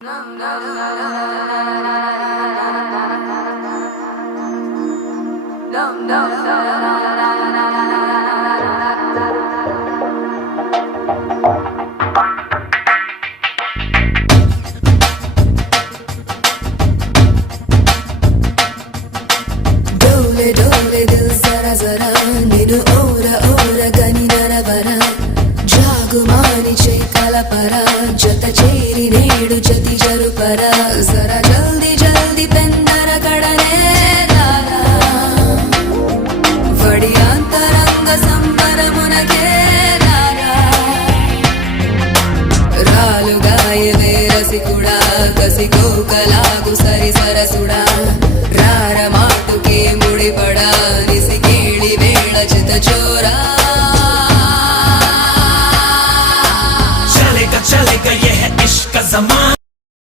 डोले डोले दिल जरा जरा निनु ओरा ओरा गनि नरवरा जागुमानि चे कलपरा जत चेरी नेडु जति जरुपरा जरा जल्दी जल्दी पेन्नर कड़ने लारा वडी अंतरंग संबरमुनके लारा रालुगायवे रसिकुडा कसिकोकलागु सरि सरसुडा रार माटुके मुडिपडा निसि केळि वेळ चित चोरा।